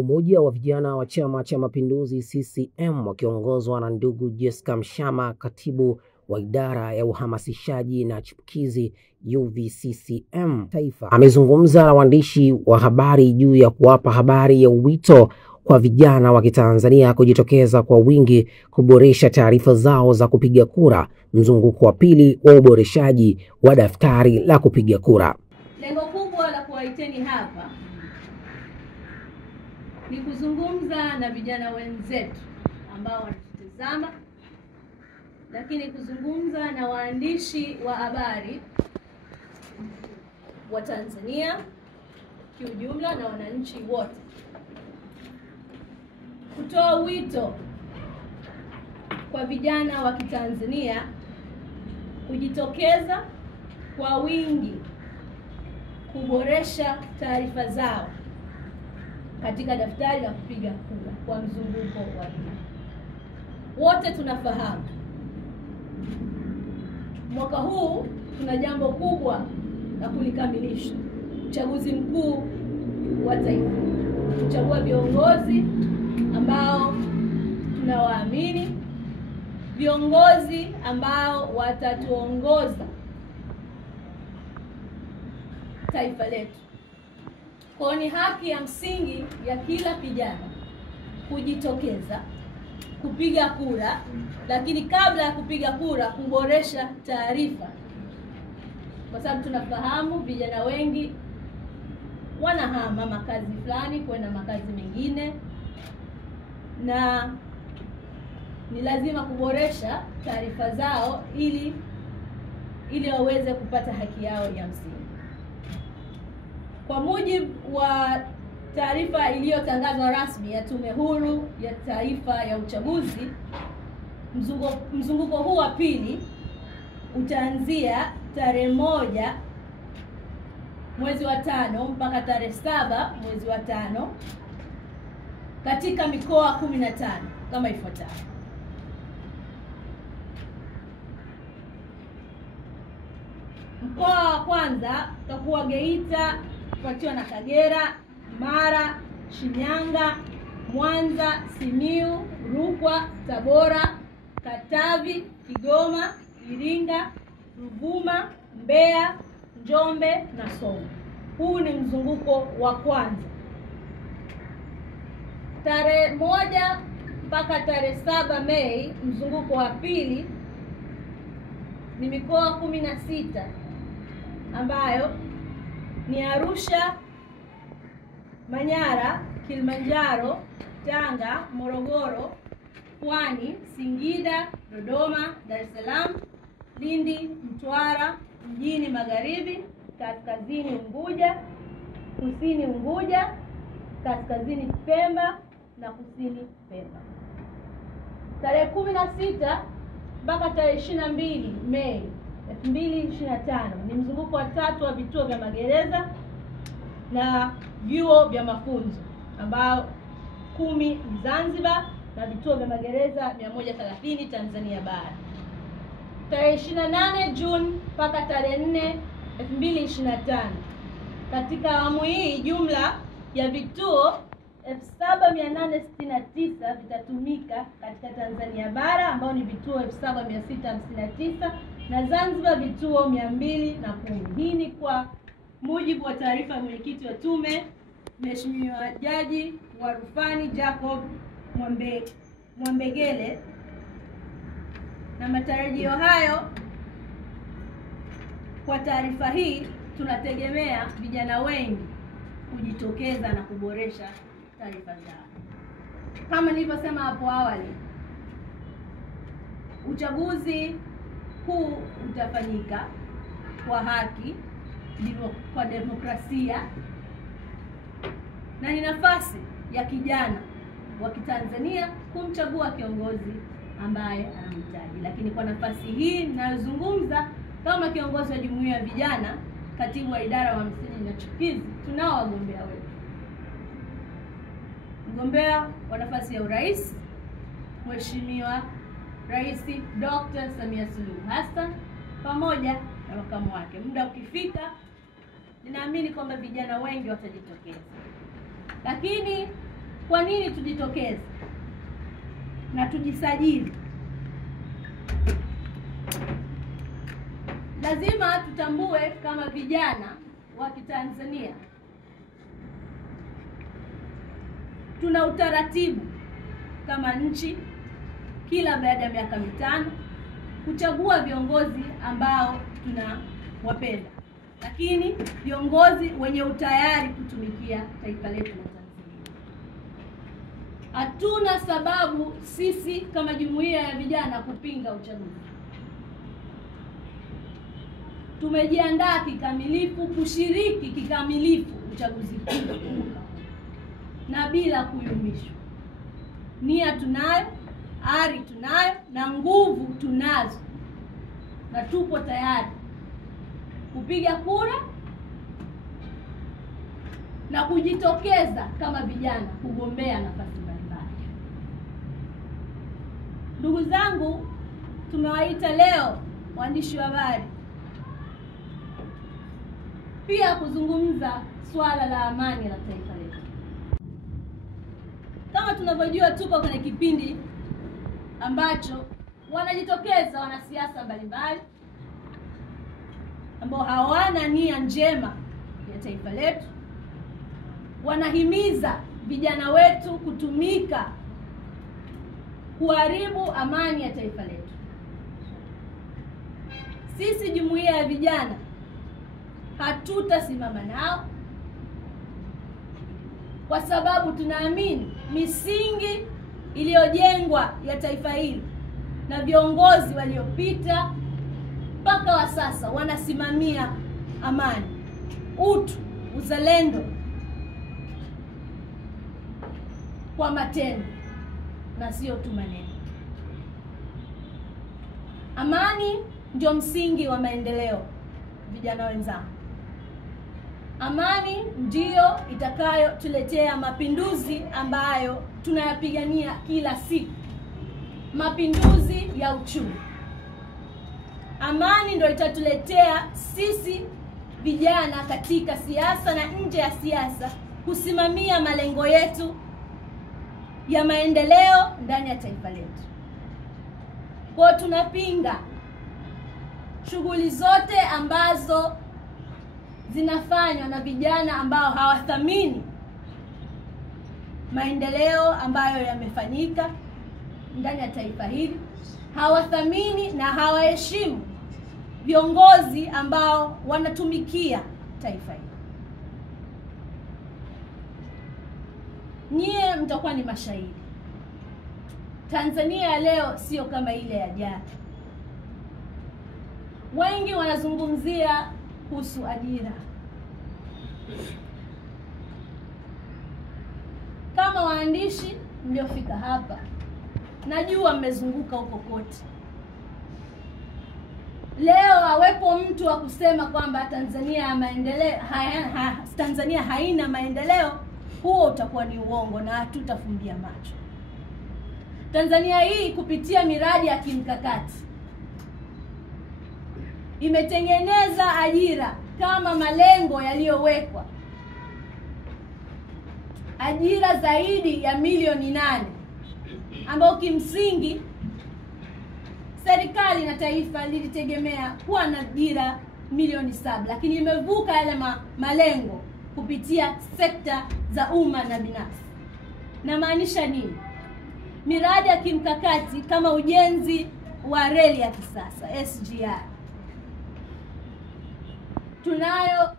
Umoja wa vijana wa Chama cha Mapinduzi CCM wakiongozwa na ndugu Jessica Mshama, katibu wa idara ya uhamasishaji na chipukizi UVCCM Taifa, amezungumza na waandishi wa habari juu ya kuwapa habari ya wito kwa vijana wa Kitanzania kujitokeza kwa wingi kuboresha taarifa zao za kupiga kura, mzunguko wa pili wa uboreshaji wa daftari la kupiga kura. Lengo kubwa la kuwaiteni hapa ni kuzungumza na vijana wenzetu ambao wanatutazama, lakini kuzungumza na waandishi wa habari wa Tanzania kiujumla na wananchi wote, kutoa wito kwa vijana wa Kitanzania kujitokeza kwa wingi kuboresha taarifa zao katika daftari la kupiga kura kwa mzunguko wa pili. Wote tunafahamu mwaka huu tuna jambo kubwa la kulikamilisha: uchaguzi mkuu wa taifa, kuchagua viongozi ambao tunawaamini, viongozi ambao watatuongoza taifa letu. Kwa ni haki ya msingi ya kila kijana kujitokeza kupiga kura, lakini kabla ya kupiga kura kuboresha taarifa, kwa sababu tunafahamu vijana wengi wanahama makazi fulani kwenda makazi mengine, na ni lazima kuboresha taarifa zao ili waweze kupata haki yao ya msingi. Kwa mujibu wa taarifa iliyotangazwa rasmi ya Tume Huru ya Taifa ya Uchaguzi, mzunguko huu wa pili utaanzia tarehe 1 mwezi wa 5 mpaka tarehe 7 mwezi wa 5 katika mikoa 15 kama ifuatavyo. Mkoa wa kwanza utakuwa Geita, kufuatiwa na Kagera, Mara, Shinyanga, Mwanza, Simiyu, Rukwa, Tabora, Katavi, Kigoma, Iringa, Ruvuma, Mbeya, Njombe na Songwe. Huu ni mzunguko wa kwanza. Tarehe 1 mpaka tarehe 7 Mei, mzunguko wa pili, ni mikoa 16 ambayo ni Arusha, Manyara, Kilimanjaro, Tanga, Morogoro, Pwani, Singida, Dodoma, Dar es Salaam, Lindi, Mtwara, Mjini Magharibi, Kaskazini Unguja, Kusini Unguja, Kaskazini Pemba na Kusini Pemba. Tarehe 16 mpaka tarehe 22 Mei 2025 ni mzunguko wa 3 wa vituo vya magereza na vyuo vya mafunzo ambao 10 ni Zanzibar na vituo vya magereza 130 Tanzania bara. Tarehe 28 Juni mpaka tarehe 4 2025 katika awamu hii jumla ya vituo 7869 vitatumika katika Tanzania bara ambao ni vituo 7659 na Zanzibar vituo 210. Hii ni kwa mujibu wa taarifa ya mwenyekiti wa tume, Mheshimiwa Jaji wa Rufani Jacob Mwambegele, na matarajio hayo, kwa taarifa hii tunategemea vijana wengi kujitokeza na kuboresha taarifa zao. Kama nilivyosema hapo awali, uchaguzi huu utafanyika kwa haki, kwa demokrasia, na ni nafasi ya kijana wa Kitanzania kumchagua kiongozi ambaye anamhitaji. Lakini kwa nafasi hii ninayozungumza kama kiongozi wa jumuiya ya vijana, katibu wa idara ya uhamasishaji na chipukizi, tunao wagombea wetu. Mgombea wa nafasi ya urais, Mheshimiwa Rais Dr. Samia Suluhu Hassan pamoja na makamu wake. Muda ukifika, ninaamini kwamba vijana wengi watajitokeza. Lakini Kwa nini tujitokeze na tujisajili? Lazima tutambue kama vijana wa Kitanzania tuna utaratibu kama nchi kila baada ya miaka mitano kuchagua viongozi ambao tunawapenda, lakini viongozi wenye utayari kutumikia taifa letu la Tanzania. Hatuna sababu sisi kama jumuiya ya vijana kupinga uchaguzi. Tumejiandaa kikamilifu kushiriki kikamilifu uchaguzi huu na bila kuyumbishwa. Nia tunayo, ari tunayo, na nguvu tunazo, na tupo tayari kupiga kura na kujitokeza kama vijana kugombea nafasi mbalimbali. Ndugu zangu, tumewaita leo waandishi wa habari pia kuzungumza swala la amani la taifa letu. Kama tunavyojua, tuko kwenye kipindi ambacho wanajitokeza wanasiasa mbalimbali ambao hawana nia njema ya taifa letu, wanahimiza vijana wetu kutumika kuharibu amani ya taifa letu. Sisi jumuiya ya vijana hatutasimama nao, kwa sababu tunaamini misingi iliyojengwa ya taifa hili na viongozi waliopita mpaka wa sasa wanasimamia amani, utu, uzalendo kwa matendo na sio tu maneno. Amani ndio msingi wa maendeleo, vijana wenzangu. Amani ndiyo itakayotuletea mapinduzi ambayo tunayapigania kila siku, mapinduzi ya uchumi. Amani ndio itatuletea sisi vijana katika siasa na nje ya siasa kusimamia malengo yetu ya maendeleo ndani ya taifa letu. Kwa tunapinga shughuli zote ambazo zinafanywa na vijana ambao hawathamini maendeleo ambayo yamefanyika ndani ya taifa hili, hawathamini na hawaheshimu viongozi ambao wanatumikia taifa hili. Nyie mtakuwa ni mashahidi. Tanzania ya leo sio kama ile ya jana. Wengi wanazungumzia kuhusu ajira. Kama waandishi mliofika hapa, najua mmezunguka huko kote. Leo hawepo mtu wa kusema kwamba Tanzania ya maendeleo, Tanzania haina maendeleo. Huo utakuwa ni uongo na hatutafumbia macho. Tanzania hii kupitia miradi ya kimkakati imetengeneza ajira kama malengo yaliyowekwa, ajira zaidi ya milioni 8, ambao kimsingi serikali na taifa lilitegemea kuwa na ajira milioni 7, lakini imevuka yale malengo kupitia sekta za umma na binafsi. Na maanisha nini? Miradi ya kimkakati kama ujenzi wa reli ya kisasa SGR, tunayo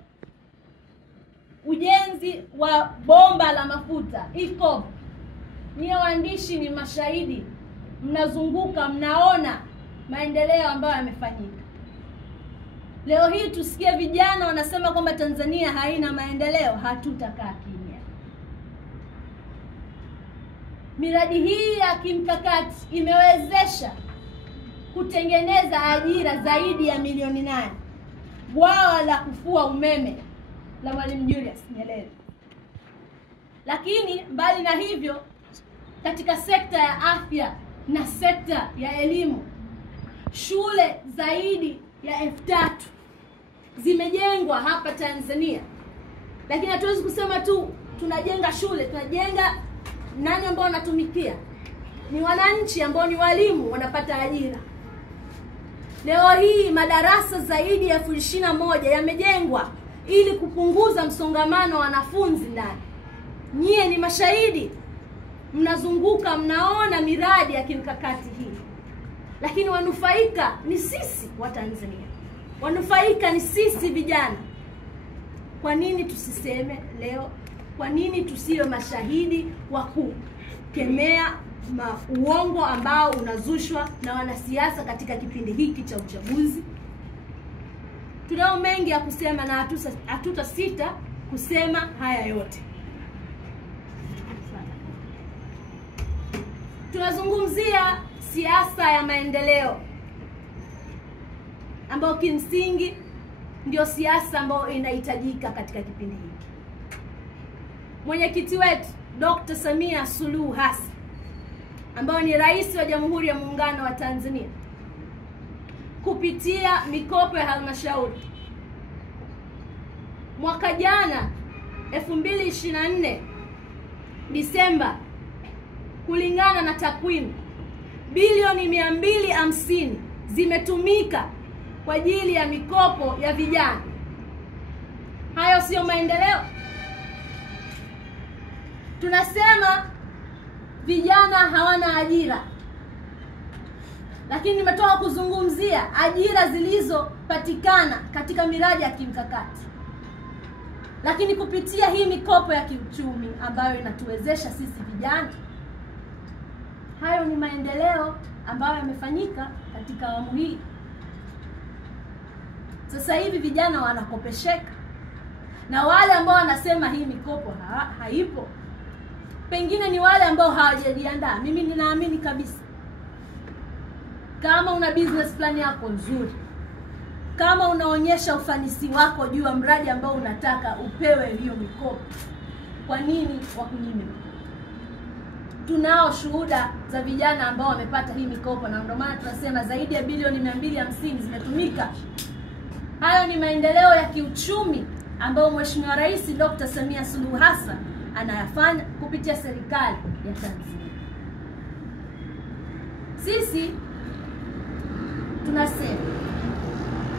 ujenzi wa bomba la mafuta EACOP. Nyie waandishi ni mashahidi, mnazunguka mnaona maendeleo ambayo yamefanyika. Leo hii tusikie vijana wanasema kwamba Tanzania haina maendeleo, hatutakaa kimya. Miradi hii ya kimkakati imewezesha kutengeneza ajira zaidi ya milioni 8. Bwawa la kufua umeme la Mwalimu Julius Nyerere. Lakini mbali na hivyo, katika sekta ya afya na sekta ya elimu, shule zaidi ya 3000 zimejengwa hapa Tanzania. Lakini hatuwezi kusema tu tunajenga shule, tunajenga nani ambao wanatumikia? Ni wananchi ambao ni walimu, wanapata ajira. Leo hii madarasa zaidi ya 21,000 yamejengwa ili kupunguza msongamano wa wanafunzi ndani. Nyie ni mashahidi, mnazunguka mnaona miradi ya kimkakati hii. Lakini wanufaika ni sisi wa Tanzania. Wanufaika ni sisi vijana. Kwa nini tusiseme leo? Kwa nini tusiwe mashahidi wa kukemea uongo ambao unazushwa na wanasiasa katika kipindi hiki cha uchaguzi? Tunao mengi ya kusema na hatutasita kusema haya yote. Tunazungumzia siasa ya maendeleo ambayo kimsingi ndio siasa ambayo inahitajika katika kipindi hiki. Mwenyekiti wetu Dr. Samia Suluhu Hassan ambaye ni Rais wa Jamhuri ya Muungano wa Tanzania, kupitia mikopo ya halmashauri mwaka jana 2024 Disemba, kulingana na takwimu, bilioni 250 zimetumika kwa ajili ya mikopo ya vijana. Hayo sio maendeleo? Tunasema vijana hawana ajira, lakini nimetoka kuzungumzia ajira zilizopatikana katika miradi ya kimkakati. Lakini kupitia hii mikopo ya kiuchumi ambayo inatuwezesha sisi vijana, hayo ni maendeleo ambayo yamefanyika katika awamu hii. Sasa hivi vijana wanakopesheka, na wale ambao wanasema hii mikopo haipo, pengine ni wale ambao hawajajiandaa. Mimi ninaamini kabisa kama una business plan yako nzuri, kama unaonyesha ufanisi wako juu ya mradi ambao unataka upewe hiyo mikopo, kwa nini wakunyime? Tunao shuhuda za vijana ambao wamepata hii mikopo, na ndio maana tunasema zaidi ya bilioni 250 zimetumika. Hayo ni maendeleo ya kiuchumi ambayo Mheshimiwa Rais Dr. Samia Suluhu Hassan anayafanya kupitia serikali ya Tanzania. Sisi tunasema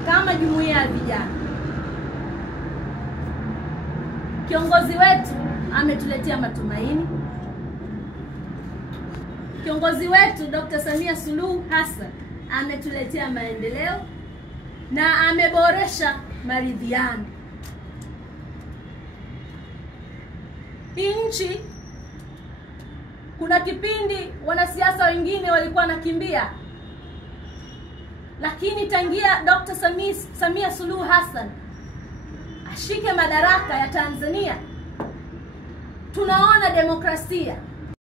kama jumuiya ya vijana, kiongozi wetu ametuletea matumaini. Kiongozi wetu Dr. Samia Suluhu Hassan ametuletea maendeleo na ameboresha maridhiano. Hii nchi, kuna kipindi wanasiasa wengine walikuwa nakimbia, lakini tangia Dr. Samia Suluhu Hassan ashike madaraka ya Tanzania, tunaona demokrasia.